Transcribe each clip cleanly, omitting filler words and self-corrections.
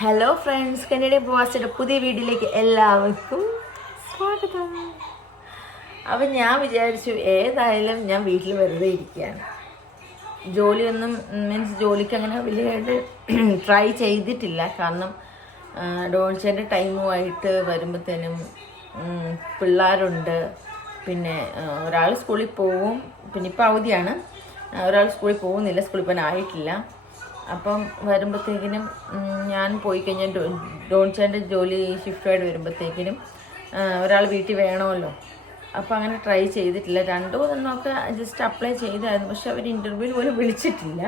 Hello friends, Canadian പ്രവാസിയുടെ പുതിയ വീഡിയോയിലേക്ക് എല്ലാവർക്കും സ്വാഗതം. അപ്പം ഞാൻ വിചാരിച്ചു ഏതായാലും ഞാൻ വീട്ടിൽ വെറുതെ ഇരിക്കുകയാണ്. ജോലിയൊന്നും ജോലിക്ക് അങ്ങനെ വലിയതായിട്ട് ട്രൈ ചെയ്തിട്ടില്ല. കാരണം ഡോൾച്ചേൻ്റെ ടൈമുമായിട്ട് വരുമ്പോഴത്തേനും പിള്ളേരുണ്ട്. പിന്നെ ഒരാൾ സ്കൂളിൽ പോവും, പിന്നെ ഇപ്പോൾ അവധിയാണ്. ഒരാൾ സ്കൂളിൽ പോകുന്നില്ല, സ്കൂളിൽ പോകാൻ ആയിട്ടില്ല. അപ്പം വരുമ്പോഴത്തേക്കിനും ഞാൻ പോയി കഴിഞ്ഞാൽ ഡോൺചാൻ്റെ ജോലി ഷിഫ്റ്റായിട്ട് വരുമ്പോഴത്തേക്കിനും ഒരാൾ വീട്ടിൽ വേണമല്ലോ. അപ്പോൾ അങ്ങനെ ട്രൈ ചെയ്തിട്ടില്ല. 2-3 ജസ്റ്റ് അപ്ലൈ ചെയ്തായിരുന്നു, പക്ഷെ അവർ ഇൻ്റർവ്യൂവിൽ പോലും വിളിച്ചിട്ടില്ല.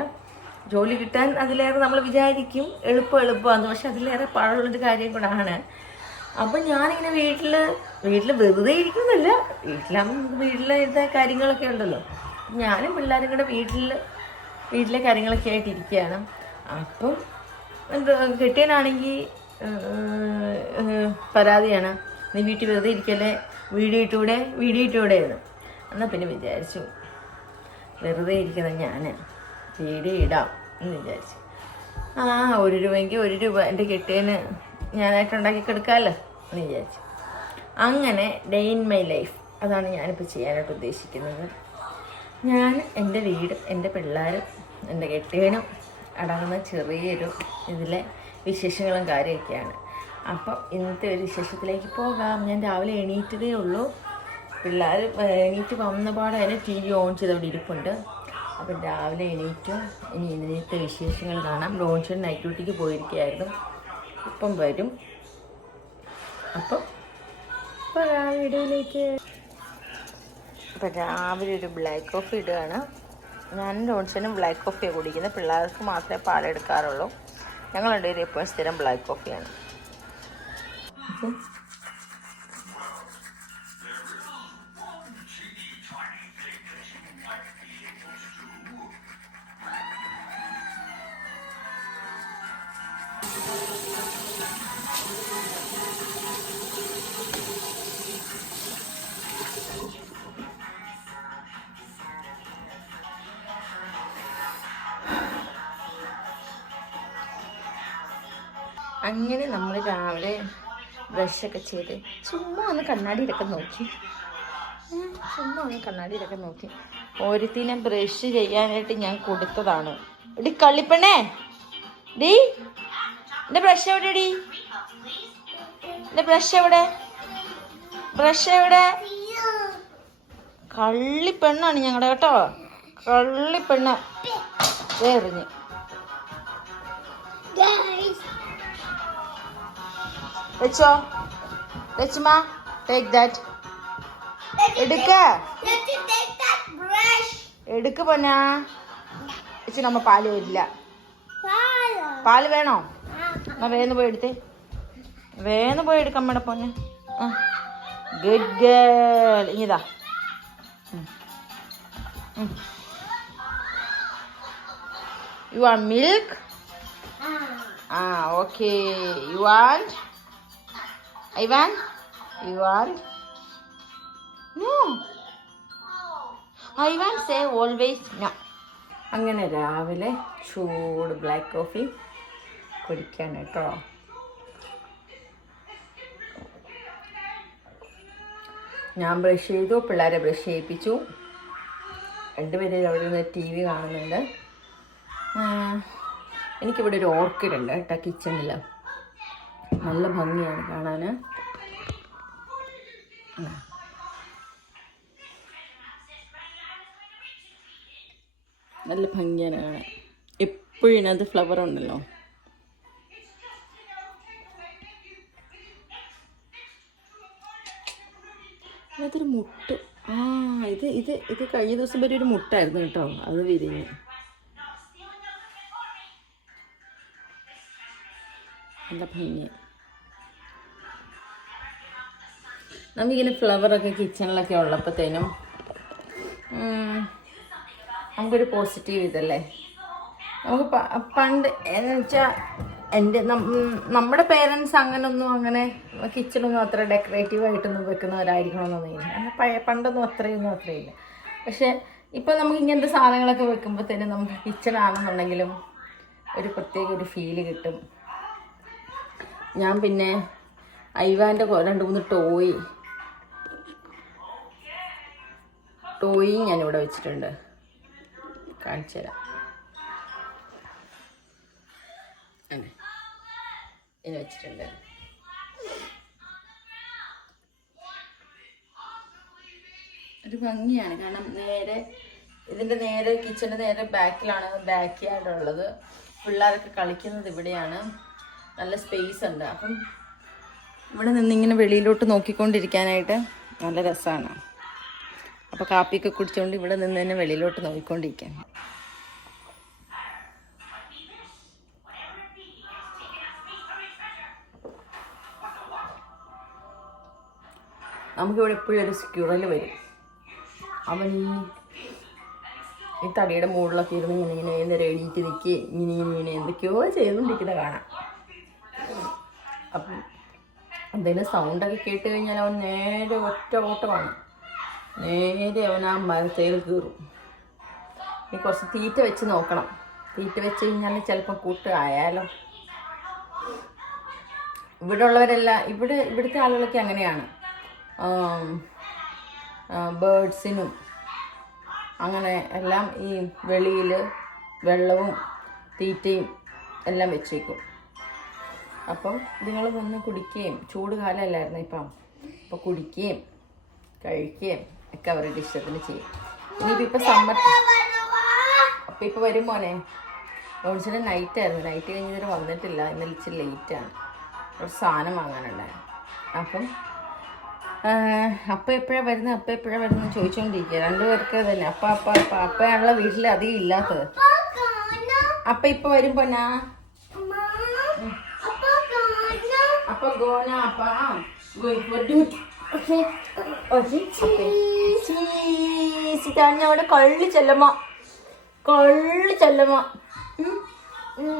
ജോലി കിട്ടാൻ അതിലേറെ നമ്മൾ വിചാരിക്കും എളുപ്പമാണ്, പക്ഷെ അതിലേറെ പാടുള്ളൊരു കാര്യം കൂടാണ്. അപ്പം ഞാനിങ്ങനെ വീട്ടിൽ വെറുതെ ഇരിക്കുന്നില്ല. വീട്ടിലെ കാര്യങ്ങളൊക്കെ ഉണ്ടല്ലോ. ഞാനും പിള്ളേരും കൂടെ വീട്ടിലെ കാര്യങ്ങളൊക്കെ ആയിട്ട് ഇരിക്കുകയാണ്. അപ്പം കെട്ടിയനാണെങ്കിൽ പരാതിയാണ്, നീ വീട്ടിൽ വെറുതെ ഇരിക്കല്ലേ, വീഡിയോ ഇട്ടൂടെ എന്ന്. എന്നാൽ പിന്നെ വിചാരിച്ചു വെറുതെ ഇരിക്കുന്ന ഞാൻ വീഡിയോ ഇടാം എന്ന് വിചാരിച്ചു. 1 രൂപയെങ്കിൽ 1 രൂപ എൻ്റെ കെട്ടിയന് ഞാനായിട്ട് ഉണ്ടാക്കി കൊടുക്കാമല്ലോ എന്ന് വിചാരിച്ചു. അങ്ങനെ ഡേ ഇൻ മൈ ലൈഫ് അതാണ് ഞാനിപ്പോൾ ചെയ്യാനായിട്ട് ഉദ്ദേശിക്കുന്നത്. ഞാൻ എൻ്റെ വീട്, എൻ്റെ പിള്ളേരും എൻ്റെ കെട്ടിയനും അടങ്ങുന്ന ചെറിയൊരു ഇതിലെ വിശേഷങ്ങളും കാര്യമൊക്കെയാണ്. അപ്പം ഇന്നത്തെ ഒരു വിശേഷത്തിലേക്ക് പോകാം. ഞാൻ രാവിലെ എണീറ്റതേ ഉള്ളൂ. പിള്ളേർ എണീറ്റ് വന്നപാടെ അതിന് TV ഓൺ ചെയ്ത് അവിടെ ഇരിപ്പുണ്ട്. അപ്പം രാവിലെ എണീറ്റു. ഇനി ഇന്നത്തെ വിശേഷങ്ങൾ കാണാം. ഡോൺഷൻ നൈറ്റ് ഡ്യൂട്ടിക്ക് പോയിരിക്കുകയായിരുന്നു, ഇപ്പം വരും. അപ്പം വീഡിയോയിലേക്ക്. അപ്പം രാവിലെ ഒരു ബ്ലാക്ക് കോഫി ഇടുകയാണ്. ഞാനും ഡോൺസനും ബ്ലാക്ക് കോഫിയാണ് കുടിക്കുന്നത്. പിള്ളേർക്ക് മാത്രമേ പാലെടുക്കാറുള്ളൂ. ഞങ്ങൾ രണ്ടുപേരും എപ്പോഴും സ്ഥിരം ബ്ലാക്ക് കോഫിയാണ്. അങ്ങനെ നമ്മൾ രാവിലെ ബ്രഷൊക്കെ ചെയ്ത് ചുമ്മാ ഒന്ന് കണ്ണാടിയിലൊക്കെ നോക്കി ഓരോത്തിനെ ബ്രഷ് ചെയ്യാനായിട്ട് ഞാൻ കൊടുത്തതാണ്. എടി കള്ളിപ്പെണ്ണേ, ഡീ എൻ്റെ ബ്രഷ് എവിടെ? എൻ്റെ ബ്രഷ് എവിടെ? കള്ളിപ്പെണ്ണാണ് ഞങ്ങളുടെ കേട്ടോ, കള്ളിപ്പെണ്ണ എറിഞ്ഞ്. വെച്ചോ, ലക്ഷ്മ, ടേക്ക് ദാറ്റ്. എടുക്ക് പൊന്നാ. വെച്ചു, നമ്മ പാല് വരില്ല. പാല് വേണോ? എന്നാ വേഗം പോയി എടുക്കാം അമ്മയുടെ പൊന്ന്. Good girl. ഇനിതാ you want milk? Okay. You want? Ivan? You want? No. Ivan say always no. അങ്ങനെ രാവിലെ ചൂട് ബ്ലാക്ക് കോഫി കുടിക്കാൻ കേട്ടോ. ഞാൻ ബ്രഷ് ചെയ്തു, പിള്ളേരെ ബ്രഷ് ചെയ്യിപ്പിച്ചു. 2 പേര് അവിടെ നിന്ന് TV കാണുന്നുണ്ട്. എനിക്കിവിടെ ഒരു ഓർക്കിഡ് ഉണ്ട് കേട്ടോ കിച്ചണിൽ. നല്ല ഭംഗിയാണ് കാണാൻ. നല്ല ഭംഗിയാണ് കാണാൻ. എപ്പോഴും ഇതിനകത്ത് ഫ്ലവർ ഉണ്ടല്ലോ. അതിനകത്തൊരു മുട്ട്. ഇത് കഴിഞ്ഞ ദിവസം വരെ ഒരു മുട്ടായിരുന്നു കേട്ടോ, അത് വിരിഞ്ഞ്. നല്ല ഭംഗി. നമുക്കിങ്ങനെ ഫ്ലവറൊക്കെ കിച്ചണിലൊക്കെ ഉള്ളപ്പോഴത്തേനും നമുക്കൊരു പോസിറ്റീവ് ഇതല്ലേ. നമുക്ക് പണ്ട് എന്ന് വെച്ചാൽ നമ്മുടെ പേരൻസ് അങ്ങനെ കിച്ചണൊന്നും അത്ര ഡെക്കറേറ്റീവായിട്ടൊന്നും വെക്കുന്നവരായിരിക്കണമെന്നൊന്നുമില്ല. പണ്ടൊന്നും അത്രയില്ല. പക്ഷെ ഇപ്പം നമുക്ക് ഇങ്ങനത്തെ സാധനങ്ങളൊക്കെ വെക്കുമ്പോഴത്തേനും നമുക്ക് കിച്ചണാണെന്നുണ്ടെങ്കിലും ഒരു പ്രത്യേക ഒരു ഫീല് കിട്ടും. ഞാൻ പിന്നെ ഐവാൻ്റെ 2-3 ടോയും ഞാനിവിടെ വെച്ചിട്ടുണ്ട്, കാണിച്ചു തരാം. ഇനി വെച്ചിട്ടുണ്ട്. ഒരു ഭംഗിയാണ്, കാരണം ഇതിൻ്റെ നേരെ കിച്ചൻ്റെ നേരെ ബാക്കിലാണ് ബാക്ക് യാർഡ് ഉള്ളത്. പിള്ളേരൊക്കെ കളിക്കുന്നത് ഇവിടെയാണ്. നല്ല സ്പേസ് ഉണ്ട്. അപ്പം ഇവിടെ നിന്നിങ്ങനെ വെളിയിലോട്ട് നോക്കിക്കൊണ്ടിരിക്കാനായിട്ട് നല്ല രസമാണ്. അപ്പോൾ കാപ്പിയൊക്കെ കുടിച്ചുകൊണ്ട് ഇവിടെ നിന്ന് തന്നെ വെളിയിലോട്ട് നോക്കിക്കൊണ്ടിരിക്കാം. നമുക്കിവിടെ എപ്പോഴും ഒരു സ്ക്യൂറൽ വരും. അവൻ ഈ തടിയുടെ മുകളിലൊക്കെ ഇരുന്ന് ഇങ്ങനെ നേരെ എണീറ്റ് നിൽക്കുകയും ഇങ്ങനെ എന്തൊക്കെയോ ചെയ്തുകൊണ്ടിരിക്കുന്നത് കാണാം. അപ്പം എന്തെങ്കിലും സൗണ്ടൊക്കെ കേട്ട് കഴിഞ്ഞാൽ അവൻ നേരെ ഒറ്റ ഓട്ടമാണ്. നേരെ അവൻ ആ മരത്തേൽ കയറും. ഇനി കുറച്ച് തീറ്റ വെച്ച് നോക്കണം. തീറ്റ വെച്ച് കഴിഞ്ഞാൽ ചിലപ്പോൾ കൂട്ട് ആയാലോ. ഇവിടെ ഉള്ളവരെല്ലാം ഇവിടുത്തെ ആളുകളൊക്കെ അങ്ങനെയാണ്. ബേർഡ്സിനും അങ്ങനെ എല്ലാം ഈ വെളിയിൽ വെള്ളവും തീറ്റയും എല്ലാം വെച്ചേക്കും. അപ്പം നിങ്ങൾ വന്ന് കുടിക്കുകയും, ചൂട് കാലമല്ലായിരുന്നു ഇപ്പം, അപ്പോൾ കുടിക്കുകയും കഴിക്കുകയും ഒക്കെ അവരുടെ ഇഷ്ടത്തിന് ചെയ്യും. ഇനിയിപ്പോൾ ഇപ്പം സമ്മർ, അപ്പോൾ ഇപ്പോൾ വരും മോനെ. ഓടിച്ചിട്ട് നൈറ്റായിരുന്നു, നൈറ്റ് കഴിഞ്ഞിട്ട് വന്നിട്ടില്ല. ഇന്നലെ ഇച്ചിരി ലേറ്റാണ്, ഒരു സാധനം വാങ്ങാനുണ്ടായിരുന്നു. അപ്പം അപ്പം എപ്പോഴാണ് വരുന്നത് ചോദിച്ചുകൊണ്ടിരിക്കുക. രണ്ടുപേർക്ക് തന്നെ അപ്പയാണല്ലോ വീട്ടിൽ അധികം ഇല്ലാത്തത്. അപ്പം ഇപ്പം വരും പൊന്നാ. അപ്പൊ ഗോന അവിടെ കള്ളി ചെല്ലമ്മ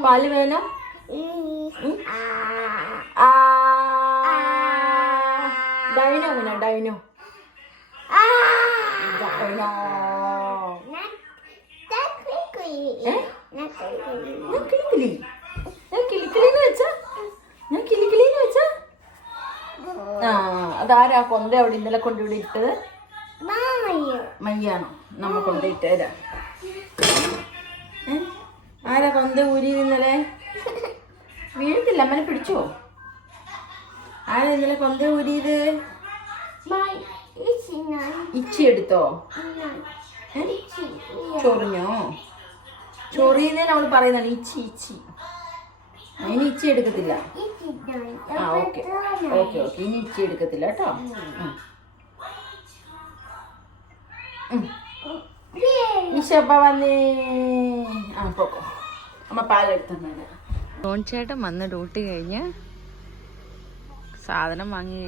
പാല് വേനോ. ഡൈനോ അങ്ങനെ ഡൈനോ കിളിക്കിളിന്ന് വെച്ചാ ഞാൻ കിളിക്കിളിന്ന് വെച്ചാ അതാരാ കൊന്ത അവിടെ ഇന്നലെ കൊണ്ടിവിടെ ഇട്ടത്? മയ്യാണോ? നമ്മ കൊണ്ടിട്ട് തരാം. ആരാ കൊന്ത ഊരി ഇന്നലെ? വീഴത്തില്ല, അമ്മനെ പിടിച്ചോ? ആരാ ഇന്നലെ കൊന്ത ഊരിയത്? ഇച്ചി എടുത്തോ? ചൊറിഞ്ഞോ? ചൊറിയുന്നതിന് അവള് പറയുന്നതാണ് ഇച്ചി ഇച്ചി. ഇനി ഇച്ചി എടുക്കത്തില്ല. ഓക്കെ ഇനി ഇച്ചി എടുക്കത്തില്ല കേട്ടോ. ഈശോപ്പ വന്നേ. പോക്കോ, അമ്മ പാലെടുത്തന്നെ. ജോൺചേട്ടൻ വന്ന് ഡ്യൂട്ടി കഴിഞ്ഞ് സാധനം വാങ്ങി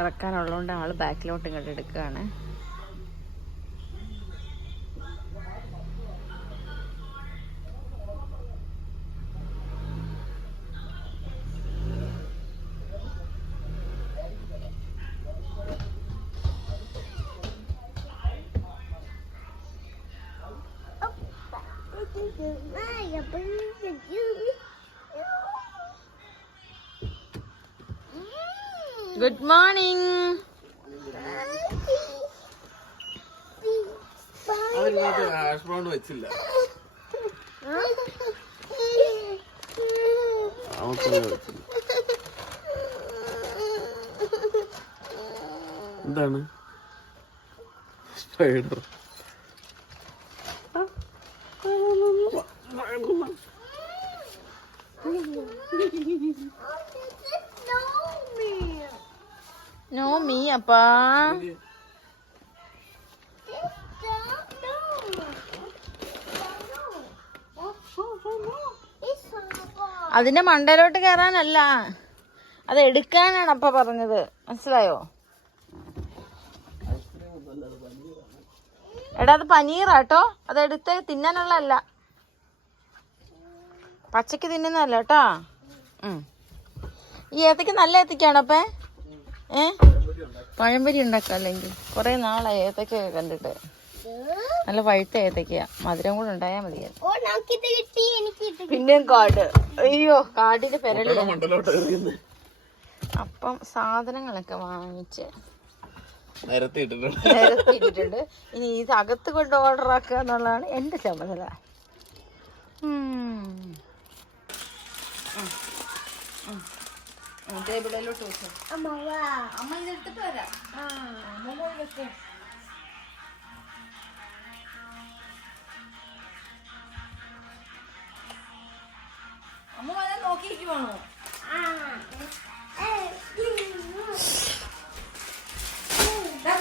ഇറക്കാനുള്ളതുകൊണ്ട് ആള് ബാക്കിലോട്ട് ഇങ്ങോട്ട് എടുക്കുകയാണ്. Good morning. വെച്ചില്ല എന്താണ് സ്പൈഡർ? നോ മീ അപ്പാ. അതിന്റെ മണ്ടയിലോട്ട് കയറാനല്ല, അത് എടുക്കാനാണ് അപ്പ പറഞ്ഞത്, മനസ്സിലായോ? എടാ അത് പനീറാട്ടോ, അത് എടുത്ത് തിന്നാനുള്ളതല്ല, പച്ചക്ക് തിന്നുന്നതല്ല കേട്ടോ. ഈ ഏത്തയ്ക്ക് നല്ല ഏത്തയ്ക്കാണോ അപ്പേ? പഴംപൊരി ഉണ്ടാക്കാം. അല്ലെങ്കിൽ കുറെ നാളായി ഏത്തയ്ക്ക കണ്ടിട്ട്. നല്ല പഴുത്ത ഏത്തയ്ക്ക, മധുരം കൂടെ ഉണ്ടായാ മതിയായിരുന്നു. പിന്നെയും കാട്. അയ്യോ, കാടിന്റെ പെരളി. അപ്പം സാധനങ്ങളൊക്കെ വാങ്ങിച്ച് നിരത്തിയിട്ടുണ്ട്. ഇനി ഇത് അകത്ത് കൊണ്ട് ഓർഡർ ആക്കുക എന്നുള്ളതാണ് എൻ്റെ ചുമതല. ടേബിളിലോട്ട് വെച്ചു. അമ്മ ഇതെടുത്തിട്ട് വരാം. അമ്മ പോയി വെക്കേ. അമ്മ വരാൻ നോക്കിയിരിക്കുവാണോ?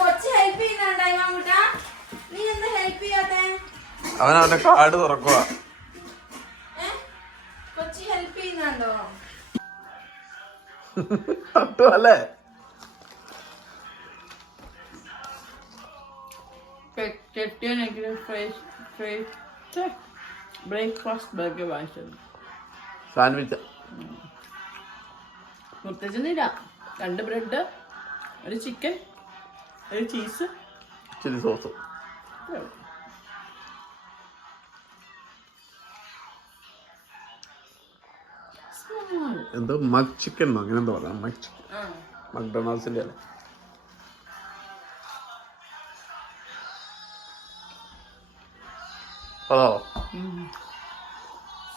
കൊച്ചു ഹെൽപ്പ് ചെയ്യുന്നുണ്ടായി മാമൂട്ടാ. നീ എന്താ ഹെൽപ്പ് ചെയ്യാത്തെ? അവനവന്റെ കാർഡ് തുറക്കുക. കൊച്ചി ഹെൽപ്പ് ചെയ്യുന്നുണ്ടോ? അല്ലേ ബ്രേക്ക്ഫാസ്റ്റ് ബർഗർ വാങ്ങിച്ചത്. സാൻഡ്വിച്ച് പ്രത്യേകിച്ചൊന്നുമില്ല. 2 ബ്രെഡ്, ഒരു ചിക്കൻ, ഒരു ചീസ്, ചില്ലി സോസ്. എന്തോ മഗ് ചിക്കൻ അങ്ങനെ എന്തോ പറയാം. മഗ് ചിക്കൻ മക്ഡൊണാൾഡ്സിന്റെ അല്ലേ? അതോ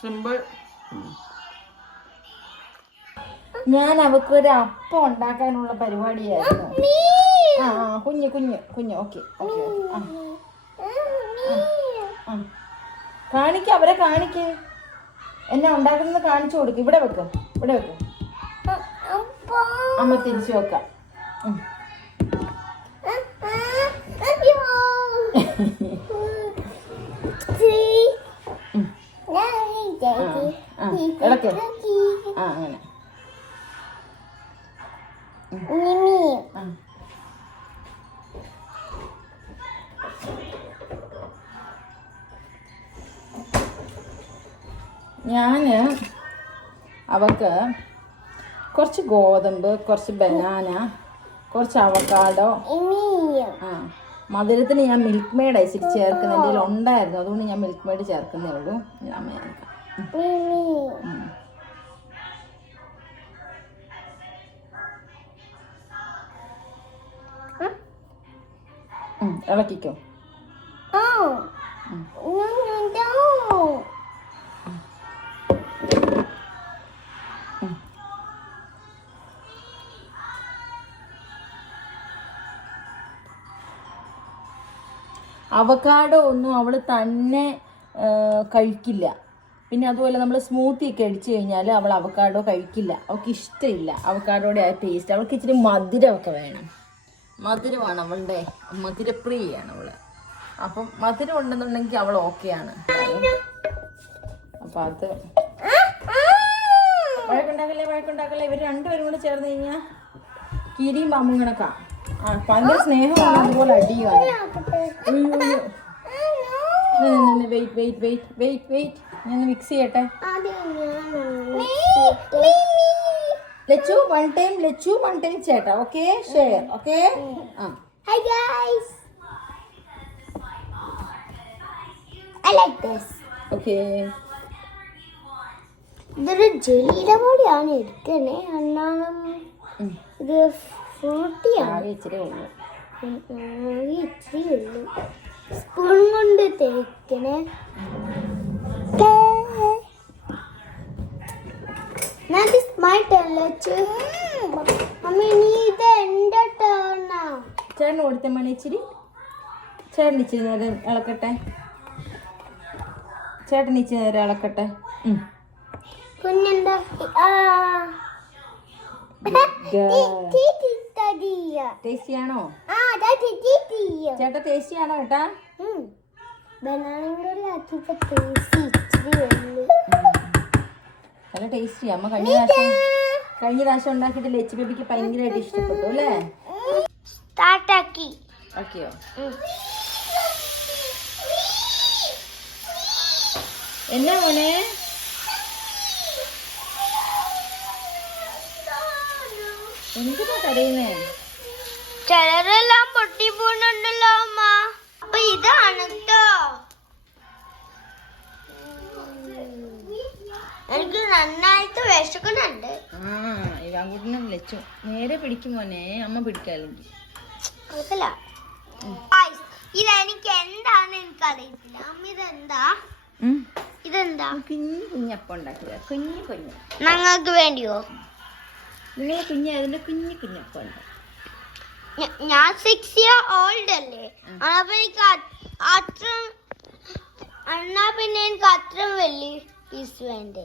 സിമ്പിൾ. ഞാൻ അവക്കൊരു അപ്പം ഉണ്ടാക്കാനുള്ള പരിപാടിയായിരുന്നു. കുഞ്ഞ് കുഞ്ഞ് കുഞ്ഞ്. Okay okay. കാണിക്ക, അവരെ കാണിക്കേ. എന്നെ ഉണ്ടാക്കുന്നത് കാണിച്ചു കൊടുക്കും. ഇവിടെ വെക്കും, ഇവിടെ വെക്കും. അമ്മ തിരിച്ചു വെക്കാം. ഇളക്ക്. അങ്ങനെ. ഞാന് അവക്ക് കുറച്ച് ഗോതമ്പ്, കുറച്ച് ബനാന, കുറച്ച് അവക്കാഡോ, മധുരത്തിന് ഞാൻ മിൽക്ക് മെയ്ഡ് ഐസിട്ട് ചേർക്കുന്ന എന്തെങ്കിലും ഉണ്ടായിരുന്നു. അതുകൊണ്ട് ഞാൻ മിൽക്ക് മെയ്ഡ് ചേർക്കുന്നേ ഉള്ളൂ. ഇളക്കിക്കോ. അവക്കാഡോ ഒന്നും അവൾ തന്നെ കഴിക്കില്ല. പിന്നെ അതുപോലെ നമ്മൾ സ്മൂത്തി ഒക്കെ അടിച്ചു കഴിഞ്ഞാൽ അവൾ അവക്കാഡോ കഴിക്കില്ല. അവൾക്ക് ഇഷ്ടമില്ല അവക്കാഡോയുടെ ആ ടേസ്റ്റ്. അവൾക്ക് ഇച്ചിരി മധുരമൊക്കെ വേണം. മധുരമാണ് അവളുടെ, മധുരപ്രിയയാണ് അവൾ. അപ്പം മധുരം ഉണ്ടെന്നുണ്ടെങ്കിൽ അവൾ ഓക്കെയാണ്. അപ്പം അത് വഴക്കുണ്ടാക്കല്ലേ. ഇവർ രണ്ടുപേരും കൂടെ ചേർന്ന് കഴിഞ്ഞാൽ കീരിയും പാമ്പും കണക്കാ. ഭയങ്കര സ്നേഹമാണ്, അതുപോലെ അടിയുമാണ്. വെയിറ്റ് ഞാൻ മിക്സ് ചെയ്യട്ടെ. ലച്ചു വൺ ടൈം ചേട്ടാ. Okay, share. Okay. Hi guys. I like this. Okay. ഇതൊരു ജെല്ലിയുടെ പൊടിയാണ് എടുക്കണേ. അന്നാലും ഇത് ഫ്രൂട്ടിയാണ്. ഇച്ചിരി ഉള്ളു. ഇച്ചിരി ഉള്ളു. സ്പൂൺ കൊണ്ട് തേക്കണേ. Now this my turn. Mommy, നീ ഇത് എന്റെ ടേണാ. ചേട്ടന് കൊടുത്ത മണി ഇച്ചിരി. ചേട്ടൻ ഇച്ചിരി നേരം ഇളക്കട്ടെ. കുഞ്ഞെന്താ ടേസ്റ്റിയാണോ? ചേട്ടാ ടേസ്റ്റിയാണോ ഏട്ടാ? നല്ല ടേസ്റ്റി. അമ്മ കഴിഞ്ഞ പ്രാവശ്യം ഉണ്ടാക്കിയിട്ട് ലച്ചു ബേബിക്ക് ഭയങ്കരമായിട്ട് ഇഷ്ടപ്പെട്ടു അല്ലേ? ഓക്കെയോ? എന്നാ മോനെ? എന്തിനാ കരയുന്നേ? ചിലരെല്ലാം പൊട്ടി പോണുണ്ടല്ലോ അമ്മ. അപ്പൊ ഇതാണ് കേട്ടോ. എനിക്ക് നന്നായിട്ട് വിശക്കുന്നുണ്ട്. ഐവാൻകുട്ടിനും ലച്ചു നേരെ പിടിക്കും മോനെ, അമ്മ പിടിക്കാല്ലെങ്കിൽ. കുഴപ്പമില്ല. Guys, ഇതെനിക്ക് എന്താന്ന് എനിക്കറിയത്തില്ല. അമ്മ ഇതെന്താ? കുഞ്ഞപ്പം ഉണ്ടാക്കിയത്, കുഞ്ഞ് ഞങ്ങൾക്ക് വേണ്ടിയോ? നിങ്ങൾ അതിന്റെ കുഞ്ഞപ്പം ഉണ്ട്. ഞാൻ 6 year old അല്ലേ, അപ്പൊ എനിക്ക് അത്ര എന്നാ പിന്നെ എനിക്ക് അത്ര വലിയ പീസ് വേണ്ടേ.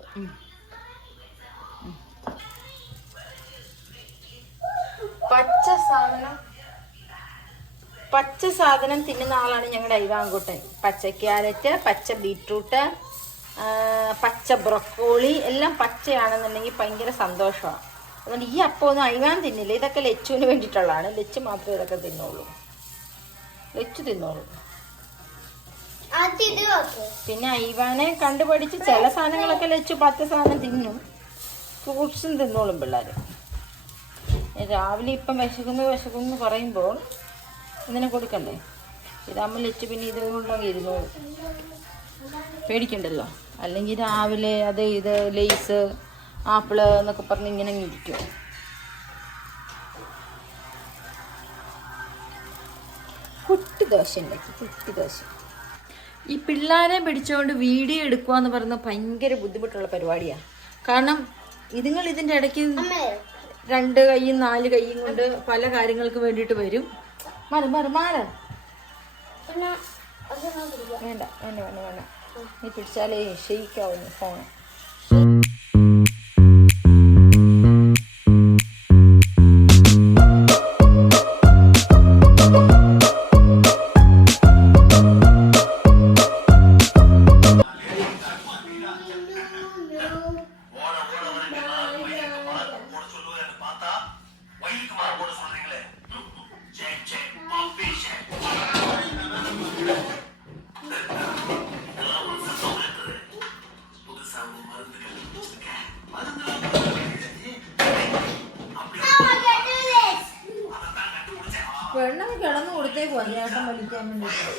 പച്ച സാധനം തിന്നുന്ന ആളാണ് ഞങ്ങളുടെ ഐവാൻകുട്ടൻ. പച്ച ക്യാരറ്റ്, പച്ച ബീട്രൂട്ട്, പച്ച ബ്രൊക്കോളി എല്ലാം പച്ചയാണെന്നുണ്ടെങ്കിൽ ഭയങ്കര സന്തോഷമാണ്. അതുകൊണ്ട് ഈ അപ്പം ഒന്നും ഐവാൻ തിന്നില്ല. ഇതൊക്കെ ലച്ചുവിന് വേണ്ടിയിട്ടുള്ളതാണ്. ലച്ചു മാത്രമേ ഇതൊക്കെ തിന്നോളൂ. ലച്ചു തിന്നോളൂ. പിന്നെ ഐവാനെ കണ്ടുപഠിച്ച് ചില സാധനങ്ങളൊക്കെ ലച്ചു പച്ച സാധനം തിന്നും. ഫ്രൂട്ട്സും തിന്നോളും പിള്ളേർ. രാവിലെ ഇപ്പം വിശക്കുന്നു പറയുമ്പോൾ ഇതിനെ കൊടുക്കണ്ടേ. ഇതാകുമ്പോൾ ലച്ചു പിന്നെ ഇതിൽ കൊണ്ടങ്ങ് ഇരുന്നോളും, പേടിക്കണ്ടല്ലോ. അല്ലെങ്കിൽ രാവിലെ അത് ഇത് ലേസ് ആപ്പിള് എന്നൊക്കെ പറഞ്ഞ് ഇങ്ങനെ ഇരിക്കും. കുട്ടി ദോശ ഉണ്ടാക്കി, കുട്ടി ദോശ. ഈ പിള്ളേരെ പിടിച്ചുകൊണ്ട് വീഡിയോ എടുക്കുക എന്ന് പറയുന്നത് ഭയങ്കര ബുദ്ധിമുട്ടുള്ള പരിപാടിയാണ്. കാരണം ഇതുങ്ങൾ ഇതിൻ്റെ ഇടയ്ക്ക് 2 കൈയും 4 കൈയും കൊണ്ട് പല കാര്യങ്ങൾക്ക് വേണ്ടിയിട്ട് വരും. മാറ വേണ്ട നീ പിടിച്ചാലേ ഷെയ്ക്കാവുന്നു ഫോൺ. പെണ്ണൊക്കെ കിടന്നു കൊടുത്തേക്കുവാ ചേട്ടൻ വലിക്കാൻ വേണ്ടിട്ട്.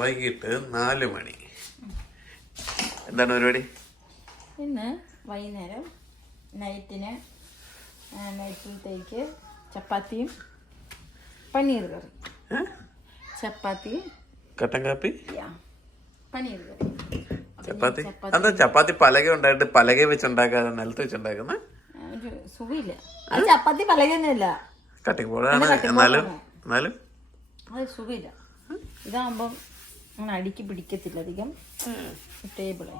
വൈകിട്ട് 4 മണി. എന്താണ് പരിപാടി? ഇന്ന് വൈകുന്നേരം നൈറ്റിലത്തേക്ക് ചപ്പാത്തിയും പനീർ കറി. ചപ്പാത്തിയും കട്ടൻ കാപ്പി, പനീർ കറി. ചപ്പാത്തി. എന്താ ചപ്പാത്തി പലക ഉണ്ടായിട്ട് പലക വെച്ചുണ്ടാക്കാതെ നിലത്ത് വെച്ചുണ്ടാക്കുന്ന ഒരു സുഖമില്ല. അത് ചപ്പാത്തി പലകൊന്നുമില്ല, കട്ടിങ് ബോർഡാണ്. എന്നാലും അത് സുഖമില്ല. ഇതാകുമ്പം അങ്ങനെ അടുക്കി പിടിക്കത്തില്ല അധികം. ടേബിളേ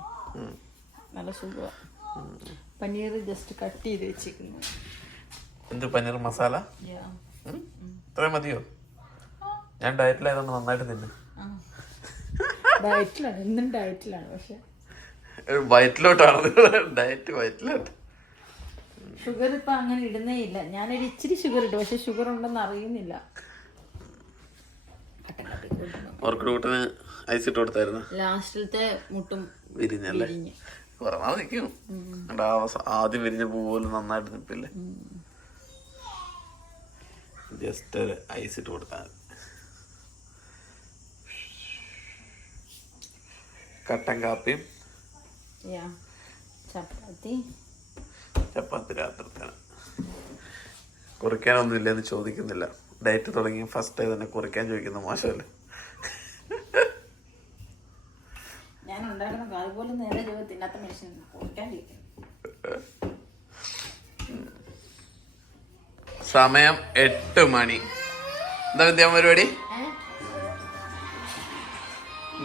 നല്ല സുഖമാണ്. പനീർ ജസ്റ്റ് കട്ട് ചെയ്ത് വെച്ചിരിക്കുന്നു. എന്ത് പനീർ മസാല? ഇത്രയും മതിയോ? ഞാൻ ഡയറ്റിലായതുകൊണ്ട് നന്നായിട്ട് തിന്നു. ഡയറ്റിലാണ്, എന്നും ഡയറ്റിലാണ്. പക്ഷെ വയറ്റിലോട്ടാണ് വയറ്റിലോട്ട്. ഷുഗർ ഇപ്പൊ അങ്ങനെ ഇടുന്നേ ഇല്ല. ഞാനൊരു ഇച്ചിരി ഷുഗർ ഇട്ടു, പക്ഷെ ഷുഗർ ഉണ്ടെന്ന് അറിയുന്നില്ല. ഓർക്കിഡ് ഐസ് ഇട്ട് കൊടുത്തായിരുന്നു. ലാസ്റ്റിലത്തെ മുട്ടും വിരിഞ്ഞല്ലേ? പറഞ്ഞാൽ നിൽക്കും. ആദ്യം വിരിഞ്ഞ പൂ പോലും നന്നായിട്ട് നിൽപ്പില്ലേ? ജസ്റ്റ് ഒരു ഐസ് ഇട്ട് കൊടുത്താൽ മതി. കട്ടൻ കാപ്പിയും ചപ്പാത്തി രാത്രിക്കാണ്. കുറിക്കാനൊന്നും ഇല്ലെന്ന് ചോദിക്കുന്നില്ല. ഡയറ്റ് തുടങ്ങി ഫസ്റ്റ് തന്നെ കുറിക്കാൻ ചോദിക്കുന്ന മോശമല്ലേ? ഞാൻ ഉണ്ടാക്കുന്ന അതുപോലെ നേരെ തിന്നാത്ത മനുഷ്യൻ കുറിക്കാൻ ചോദിക്കും. സമയം 8 മണി. എന്താ വിദ്യാ പരിപാടി?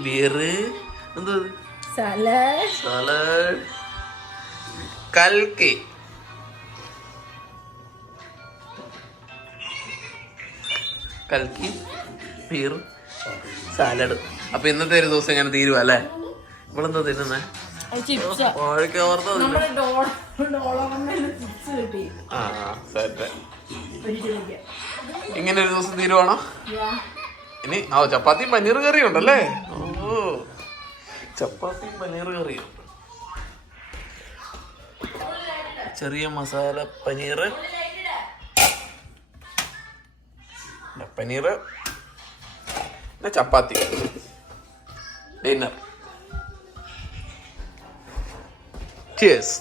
ബിയറ്, എന്താ സലാഡ്, കൽക്കി, ബിയർ, സാലഡ്. അപ്പൊ ഇന്നത്തെ ഒരു ദിവസം ഇങ്ങനെ തീരുവ അല്ലേ? ഇവളെന്താ തിന്നുന്നേ? ഇങ്ങനെ ഒരു ദിവസം തീരുവാണോ? ഇനി ചപ്പാത്തിയും പനീർ കറിയും ഉണ്ടല്ലേ? ഓ, ചപ്പാത്തിയും പനീർ കറിയും, ചെറിയ മസാല പനീർ, പിന്നെ ചപ്പാത്തി ഡിന്നർ. ചിയേഴ്സ്.